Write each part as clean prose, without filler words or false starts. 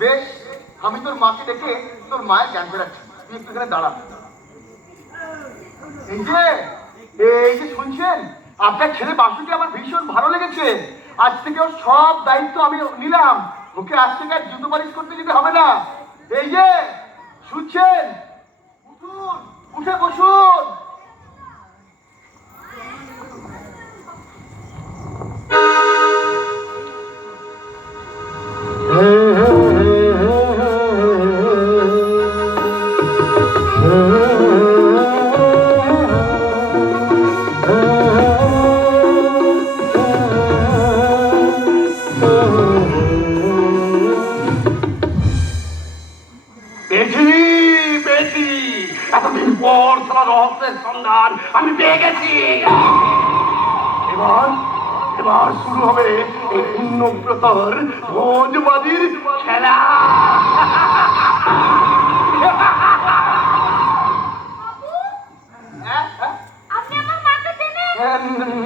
বেশ, আমি তোর মাকে ডেকে তোর মায়ের জ্ঞান ফেরাচ্ছি, তুই একটু এখানে দাঁড়া। এই যে শুনছেন, আপনার ছেলে বাসুকে আমার ভীষণ ভালো লেগেছে। আজ থেকে ওর সব দায়িত্ব আমি নিলাম। ওকে আজ থেকে আর জুতো পালিশ করতে যেতে হবে না। এই যে শুনছেন, উঠুন, উঠে বসুন। এতদিন পর সারা রহস্যের সন্ধান আমি পেয়ে গেছি। এবার এবার শুরু হবে এই পুণ্যব্রতর ভোজবাজির খেলা।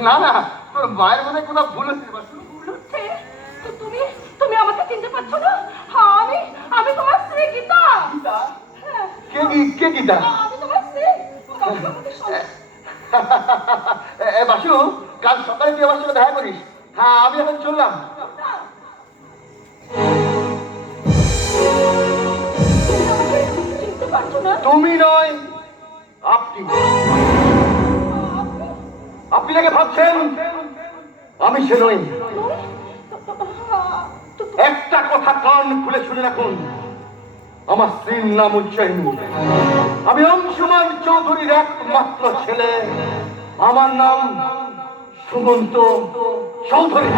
না না, তোর মায়ের মনে কোনো ভুল হচ্ছে। তুমি তুমি আমাকে চিনতে পারছো না? আমি আমি তোমার স্ত্রী গীতা। কে গীতা? আমি তোমার স্ত্রী। বাসু, কাল সকালে তুই আমার সঙ্গে দেখা করিস। হ্যাঁ, আমি এখন চললাম। চিনতে পারছো না? তুমি নয়, আপনি। আপনি যাকে ভাবছেন আমি সে নই। একটা কথা কান খুলে শুনে রাখুন, আমার স্ত্রীর নাম উজ্জয়িনী। আমি অংশুমান চৌধুরীর একমাত্র ছেলে। আমার নাম সুমন্ত চৌধুরী।